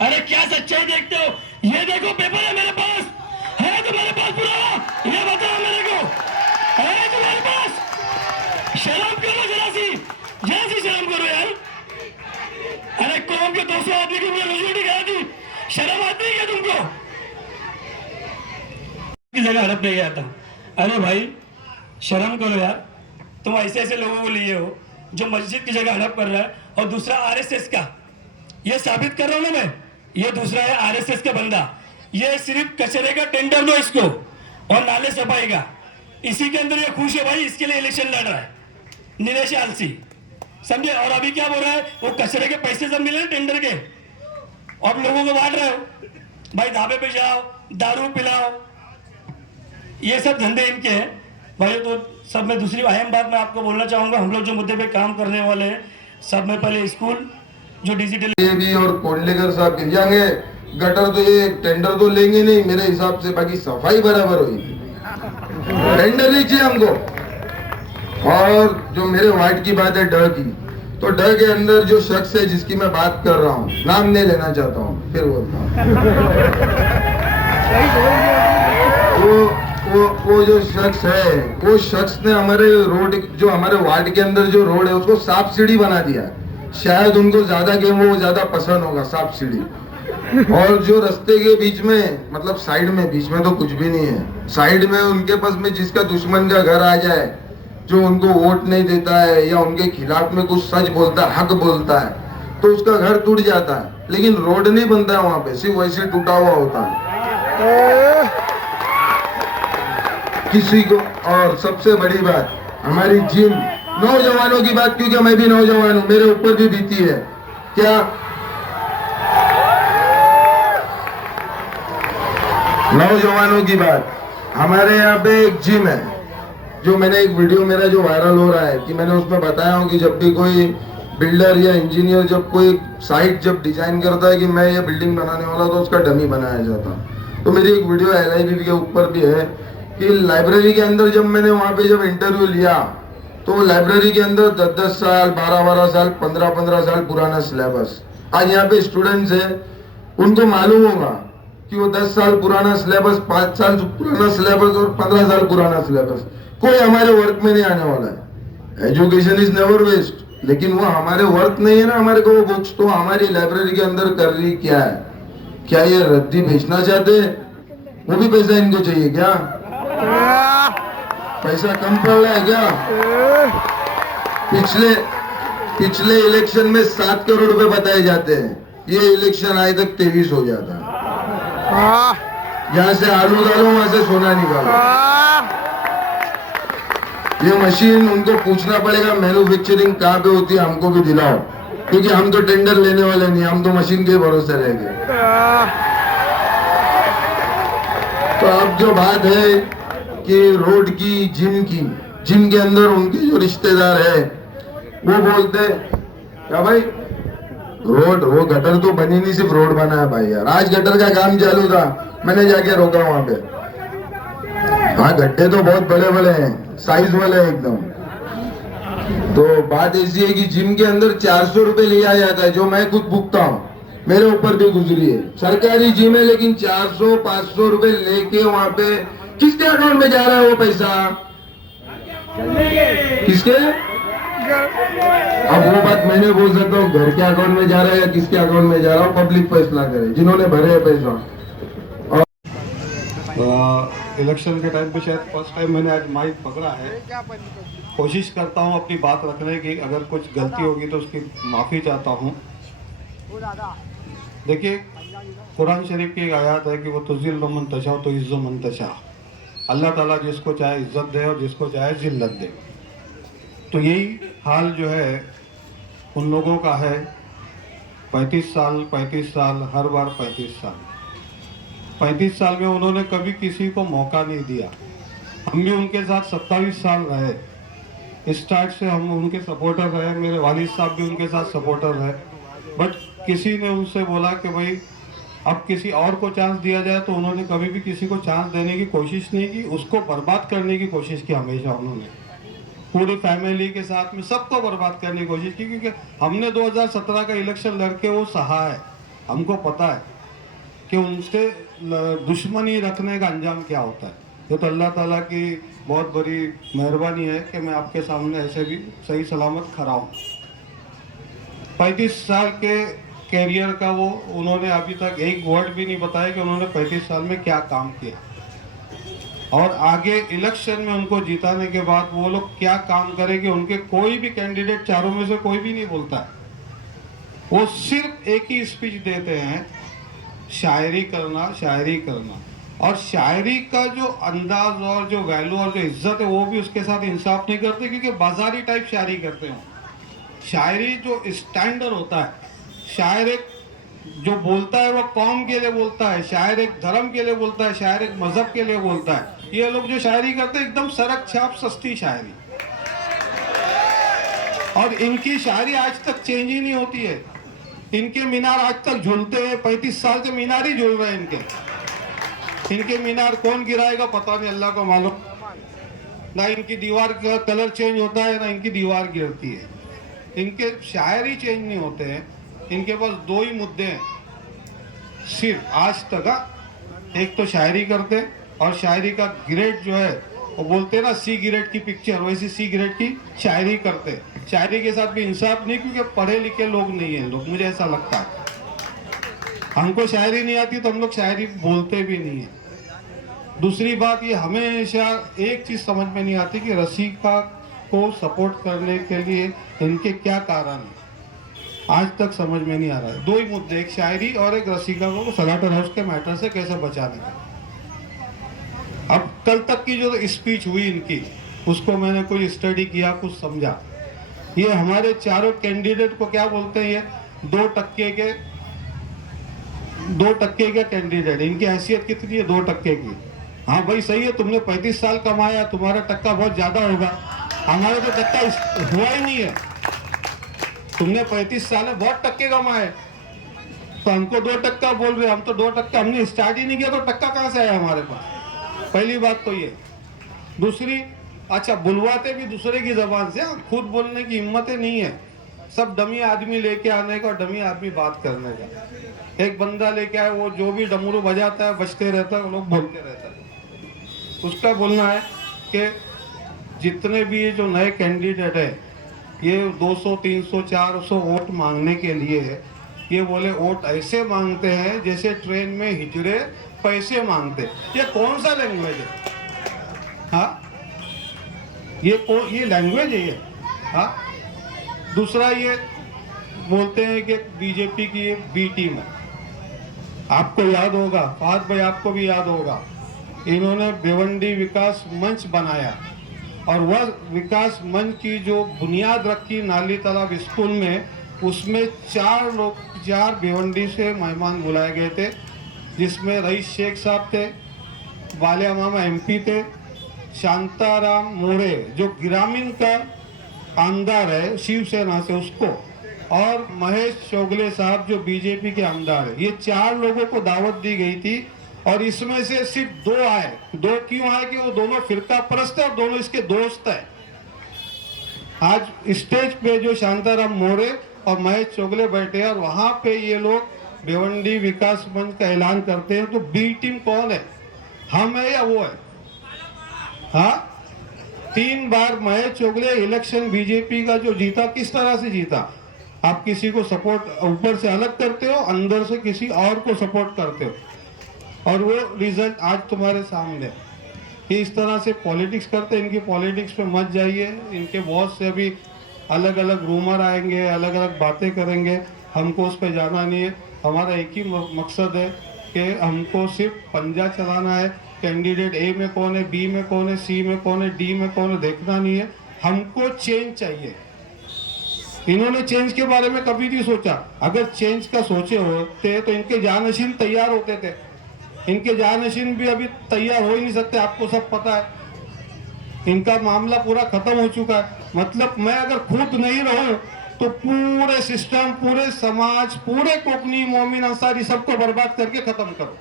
अरे क्या सच्चाई देखते हो? ये देखो पेपर है मेरे पास, है तुम्हारे पास पुराना? ये बताओ मेरे को, है तुम्हारे पास? शर्म करो जरा सी शर्म करो यार। अरे कौम के 200 आदमी को मेजोरिटी करा दी, शर्म आती है क्या तुमको? की जगह हड़प नहीं आता। अरे भाई शर्म करो यार, तुम ऐसे ऐसे लोगों को लिए हो जो मस्जिद की जगह हड़प कर रहा है। और दूसरा आरएसएस का, ये साबित कर रहा हूं ना मैं, ये दूसरा है आरएसएस का बंदा। ये सिर्फ कचरे का टेंडर दो इसको और नाले सफाई का, इसी के अंदर ये खुश है भाई, इसके लिए इलेक्शन लड़ रहा है निलेश आलसी, समझे? और अभी क्या बोल रहा है, वो कचरे के पैसे सब मिले टेंडर के और लोगों को बांट रहे हो। भाई ढाबे पे जाओ, दारू पिलाओ, ये सब धंधे इनके हैं भाई। तो सब में दूसरी अहम बात मैं आपको बोलना चाहूंगा, हम लोग जो मुद्दे पे काम करने वाले हैं, सब में पहले स्कूल जो डिजिटल ये भी और कोंडलेकर साहब गिर जाएंगे, गटर तो ये टेंडर तो लेंगे नहीं मेरे हिसाब से, बाकी सफाई बराबर होगी, टेंडर नहीं चाहिए हमको। और जो मेरे वार्ड की बात है डर की, तो डर के अंदर जो शख्स है जिसकी मैं बात कर रहा हूँ, नाम नहीं लेना चाहता हूँ, फिर बोलता हूँ, वो जो शख्स है, वो शख्स ने हमारे रोड, जो हमारे वार्ड के अंदर जो रोड है उसको सांप सीढ़ी बना दिया। शायद उनको ज्यादा गेम वो ज्यादा पसंद होगा सांप सीढ़ी। और जो रास्ते के बीच में, मतलब साइड में, बीच में तो कुछ भी नहीं है, साइड में उनके पास में जिसका दुश्मन का घर आ जाए, जो उनको वोट नहीं देता है या उनके खिलाफ में कुछ सच बोलता है, हक बोलता है, तो उसका घर टूट जाता है, लेकिन रोड नहीं बनता है वहां पे, सिर्फ वैसे टूटा हुआ होता है किसी को। और सबसे बड़ी बात हमारी जिम, नौजवानों की बात, क्योंकि मैं भी नौजवान हूं, मेरे ऊपर भी बीती है। क्या नौजवानों की बात, हमारे यहाँ पे एक जिम है, जो मैंने एक वीडियो मेरा जो वायरल हो रहा है कि मैंने उसमें बताया हूँ कि जब भी कोई बिल्डर या इंजीनियर जब कोई साइट जब डिजाइन करता है कि मैं ये बिल्डिंग बनाने वाला, तो उसका डमी बनाया जाता। तो मेरी एक वीडियो LIV के ऊपर भी है कि लाइब्रेरी के अंदर जब मैंने वहां पे जब इंटरव्यू लिया, तो लाइब्रेरी के अंदर 10-10 साल, 12-12 साल, 15-15 साल पुराना सिलेबस। आज यहाँ पे स्टूडेंट्स है, उनको मालूम होगा कि वो 10 साल पुराना सिलेबस, 5 साल पुराना सिलेबस और 15 साल पुराना सिलेबस कोई हमारे वर्क में नहीं आने वाला है। एजुकेशन इज नेवर वेस्ट, लेकिन वो हमारे वर्क नहीं है ना, हमारे को वो बुक्स तो हमारी लाइब्रेरी के अंदर कर रही क्या है? क्या ये रद्दी बेचना चाहते हैं? वो भी पैसा इनको चाहिए क्या? पैसा कम पड़ रहा है क्या? पिछले इलेक्शन में 7 करोड़ रुपए बताए जाते हैं, ये इलेक्शन आए तक 23 हो जाता है। यहाँ से आलू डालो, वहां से सोना निकालो। ये मशीन उनको पूछना पड़ेगा मैन्युफैक्चरिंग कहाँ पे होती है, हमको भी दिलाओ, क्योंकि हम तो टेंडर लेने वाले नहीं, हम तो मशीन के भरोसे रहेंगे। तो अब जो बात है कि रोड की, जिम के अंदर उनके जो रिश्तेदार है वो बोलते क्या भाई रोड, वो गटर तो बनी नहीं, सिर्फ रोड बना है भाई यार। आज गटर का काम चालू था, मैंने जाके रोका वहां पे। हाँ गड्ढे तो बहुत बड़े बड़े हैं, साइज वाले हैं एकदम। तो बात ऐसी है कि जिम के अंदर 400 रुपए लिया जाता है, जो मैं खुद भुगता हूँ, मेरे ऊपर भी गुजरी है। सरकारी जिम है, लेकिन 400-500 रुपए लेके वहां पे किसके अकाउंट में जा रहा है वो पैसा? किसके? अब वो बात मैंने बोल सकता हूँ, घर के अकाउंट में जा रहा है या किसके अकाउंट में जा रहा है, पब्लिक फैसला करे, जिन्होंने भरे है पैसा। इलेक्शन के टाइम पे शायद फर्स्ट टाइम मैंने आज माइक पकड़ा है। कोशिश करता हूँ अपनी बात रखने की, अगर कुछ गलती होगी तो उसकी माफ़ी चाहता हूँ। देखिए कुरान शरीफ की एक आयत है कि वो तुज़िल्लु मन तशा तो इज़्ज़ु मन तशा, अल्लाह ताला जिसको चाहे इज़्ज़त दे और जिसको चाहे जिल्लत दे। तो यही हाल जो है उन लोगों का है। 35 साल हर बार 35 साल 35 साल में उन्होंने कभी किसी को मौका नहीं दिया। हम भी उनके साथ 27 साल रहे, स्टार्ट से हम उनके सपोर्टर रहे, मेरे वालिद साहब भी उनके साथ सपोर्टर रहे। बट किसी ने उनसे बोला कि भाई अब किसी और को चांस दिया जाए, तो उन्होंने कभी भी किसी को चांस देने की कोशिश नहीं की, उसको बर्बाद करने की कोशिश की हमेशा उन्होंने। पूरी फैमिली के साथ में सबको बर्बाद करने की कोशिश की, क्योंकि हमने 2017 का इलेक्शन लड़के वो सहा है। हमको पता है कि उनसे दुश्मनी रखने का अंजाम क्या होता है। ये तो अल्लाह ताला की बहुत बड़ी मेहरबानी है कि मैं आपके सामने ऐसे भी सही सलामत खड़ा हूँ। 35 साल के कैरियर का वो उन्होंने अभी तक एक वर्ड भी नहीं बताया कि उन्होंने 35 साल में क्या काम किया, और आगे इलेक्शन में उनको जिताने के बाद वो लोग क्या काम करेंगे। उनके कोई भी कैंडिडेट चारों में से कोई भी नहीं बोलता है, वो सिर्फ एक ही स्पीच देते हैं, शायरी करना, शायरी करना। और शायरी का जो अंदाज और जो वैल्यू और जो इज्जत है वो भी उसके साथ इंसाफ नहीं करते, क्योंकि बाजारी टाइप शायरी करते हैं। शायरी जो स्टैंडर्ड होता है, शायर एक जो बोलता है वो कौम के लिए बोलता है, शायर एक धर्म के लिए बोलता है, शायर एक मजहब के लिए बोलता है। ये लोग जो शायरी करते हैं एकदम सड़क छाप सस्ती शायरी, और इनकी शायरी आज तक चेंज ही नहीं होती है। इनके मीनार आज तक झूलते हैं, 35 साल से मीनार ही झूल रहे हैं इनके मीनार कौन गिराएगा पता नहीं, अल्लाह को मालूम। ना इनकी दीवार का कलर चेंज होता है, ना इनकी दीवार गिरती है। इनके शायरी चेंज नहीं होते हैं। इनके पास दो ही मुद्दे हैं सिर्फ आज तक। एक तो शायरी करते, और शायरी का ग्रेड जो है वो बोलते हैं ना सी ग्रेड की पिक्चर, वैसी सी ग्रेड की शायरी करते। शायरी के साथ भी इंसाफ नहीं, क्योंकि पढ़े लिखे लोग नहीं हैं लोग, मुझे ऐसा लगता है। हमको शायरी नहीं आती तो हम लोग शायरी बोलते भी नहीं है। दूसरी बात, ये हमेशा एक चीज समझ में नहीं आती कि रसिका को सपोर्ट करने के लिए इनके क्या कारण है, आज तक समझ में नहीं आ रहा है। दो ही मुद्दे, एक शायरी और एक रसिका को सलाटर हाउस के मैटर से कैसे बचाने का। अब कल तक की जो स्पीच हुई इनकी, उसको मैंने कोई स्टडी किया, कुछ समझा। ये हमारे चारों कैंडिडेट को क्या बोलते हैं, ये 2% के कैंडिडेट। इनकी हैसियत कितनी है, 2% की। हाँ भाई सही है, तुमने 35 साल कमाया, तुम्हारा टक्का बहुत ज्यादा होगा, हमारा तो टक्का हुआ ही नहीं है। तुमने 35 साल में बहुत टक्के कमाए, तो हमको 2% बोल रहे। हम तो 2%, हमने स्टार्ट ही नहीं किया, तो टक्का कहाँ से आया हमारे पास। पहली बात तो ये। दूसरी, अच्छा बुलवाते भी दूसरे की जबान से, खुद बोलने की हिम्मतें नहीं है। सब डमी आदमी लेके आने का और डमी आदमी बात करने का। एक बंदा लेके आए, वो जो भी डमरू बजाता है बजते रहता है, वो लोग बोलते रहता है। उसका बोलना है कि जितने भी ये जो नए कैंडिडेट है, ये 200, 300, 400 वोट मांगने के लिए है। ये बोले वोट ऐसे मांगते हैं जैसे ट्रेन में हिजड़े पैसे मांगते। ये कौन सा लैंग्वेज है? हाँ, ये लैंग्वेज है ये? हाँ। दूसरा, ये बोलते हैं कि बीजेपी की ये बी टीम है। आपको याद होगा, फहद भाई आपको भी याद होगा, इन्होंने भिवंडी विकास मंच बनाया, और वह विकास मंच की जो बुनियाद रखी नाली तालाब स्कूल में, उसमें 4 भिवंडी से मेहमान बुलाए गए थे, जिसमें रईस शेख साहब थे, बालिया मामा MP थे, शांताराम मोरे जो ग्रामीण का आमदार है शिवसेना से उसको, और महेश चोगले साहब जो बीजेपी के आमदार है। ये 4 लोगों को दावत दी गई थी, और इसमें से सिर्फ 2 आए। 2 क्यों आए? कि वो दोनों फिरका परस्त है और दोनों इसके दोस्त है। आज स्टेज पे जो शांताराम मोरे और महेश चोगले बैठे हैं, और वहां पे ये लोग भिवंडी विकास मंच का ऐलान करते हैं। तो बी टीम कौन है, हम है या वो है? हाँ, 3 बार महेश चोगले इलेक्शन बीजेपी का जो जीता, किस तरह से जीता? आप किसी को सपोर्ट ऊपर से अलग करते हो, अंदर से किसी और को सपोर्ट करते हो, और वो रिजल्ट आज तुम्हारे सामने। ये इस तरह से पॉलिटिक्स करते हैं। इनकी पॉलिटिक्स पे मत जाइए। इनके बहुत से अभी अलग अलग रूमर आएंगे, अलग अलग बातें करेंगे, हमको उस पर जाना नहीं है। हमारा एक ही मकसद है कि हमको सिर्फ पंजा चलाना है। कैंडिडेट A में कौन है, B में कौन है, C में कौन है, D में कौन है, देखना नहीं है। हमको चेंज चाहिए। इन्होंने चेंज के बारे में कभी नहीं सोचा। अगर चेंज का सोचे होते तो इनके जानशीन तैयार होते थे। इनके जानशीन भी अभी तैयार हो ही नहीं सकते, आपको सब पता है। इनका मामला पूरा खत्म हो चुका है। मतलब मैं अगर खुद नहीं रहूं तो पूरे सिस्टम, पूरे समाज, पूरे कोकनी मोमिन अंसारी सबको बर्बाद करके खत्म करो।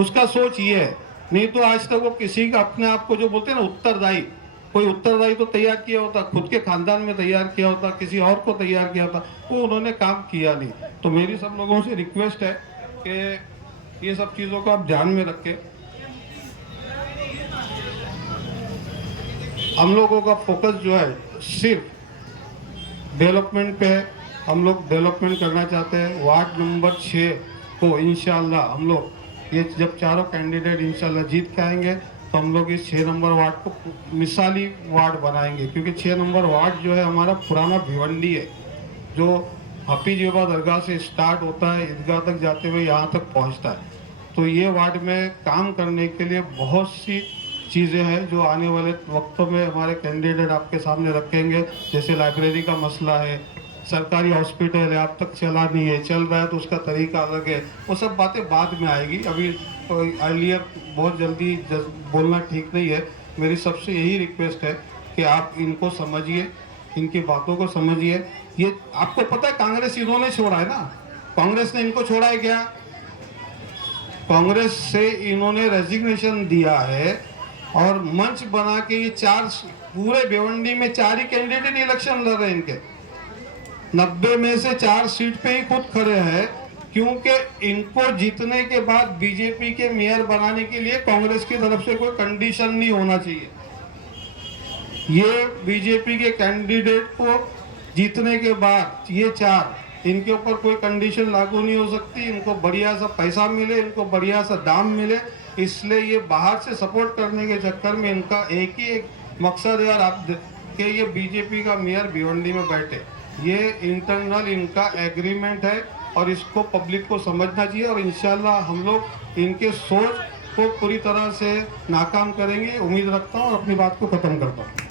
उसका सोच ये है। नहीं तो आज तक वो किसी का अपने आप को जो बोलते हैं ना उत्तरदायी, कोई उत्तरदायी तो तैयार किया होता, खुद के खानदान में तैयार किया होता, किसी और को तैयार किया होता, वो उन्होंने काम किया नहीं। तो मेरी सब लोगों से रिक्वेस्ट है कि ये सब चीज़ों को आप ध्यान में रखें। हम लोगों का फोकस जो है सिर्फ डेवलपमेंट पे है। हम लोग डेवलपमेंट करना चाहते हैं। वार्ड नंबर 6 को इंशाल्लाह हम लोग, ये जब चारों कैंडिडेट इंशाल्लाह जीत के आएंगे तो हम लोग इस 6 नंबर वार्ड को मिसाली वार्ड बनाएंगे, क्योंकि 6 नंबर वार्ड जो है हमारा पुराना भिवंडी है, जो हफीजबाद दरगाह से स्टार्ट होता है, ईदगाह तक जाते हुए यहाँ तक पहुँचता है। तो ये वार्ड में काम करने के लिए बहुत सी चीज़ें हैं जो आने वाले वक्तों में हमारे कैंडिडेट आपके सामने रखेंगे। जैसे लाइब्रेरी का मसला है, सरकारी हॉस्पिटल है, अब तक चला नहीं है, चल रहा है तो उसका तरीका अलग है, वो सब बातें बाद में आएगी। अभी अर्लियर बहुत जल्दी बोलना ठीक नहीं है। मेरी सबसे यही रिक्वेस्ट है कि आप इनको समझिए, इनकी बातों को समझिए। ये आपको पता है कांग्रेस इन्होंने छोड़ा है ना, कांग्रेस ने इनको छोड़ा है क्या? कांग्रेस से इन्होंने रेजिग्नेशन दिया है और मंच बना के ये 4 पूरे भिवंडी में 4 ही कैंडिडेट इलेक्शन लड़ रहे हैं। इनके 90 में से 4 सीट पे ही खुद खड़े हैं, क्योंकि इनको जीतने के बाद बीजेपी के मेयर बनाने के लिए कांग्रेस की तरफ से कोई कंडीशन नहीं होना चाहिए। ये बीजेपी के कैंडिडेट को जीतने के बाद ये 4, इनके ऊपर कोई कंडीशन लागू नहीं हो सकती। इनको बढ़िया सा पैसा मिले, इनको बढ़िया सा दाम मिले, इसलिए ये बाहर से सपोर्ट करने के चक्कर में इनका एक ही एक मकसद है, और आप कि ये बीजेपी का मेयर भिवंडी में बैठे। ये इंटरनल इनका एग्रीमेंट है और इसको पब्लिक को समझना चाहिए, और इंशाल्लाह हम लोग इनके सोच को पूरी तरह से नाकाम करेंगे, उम्मीद रखता हूँ, और अपनी बात को ख़त्म करता हूँ।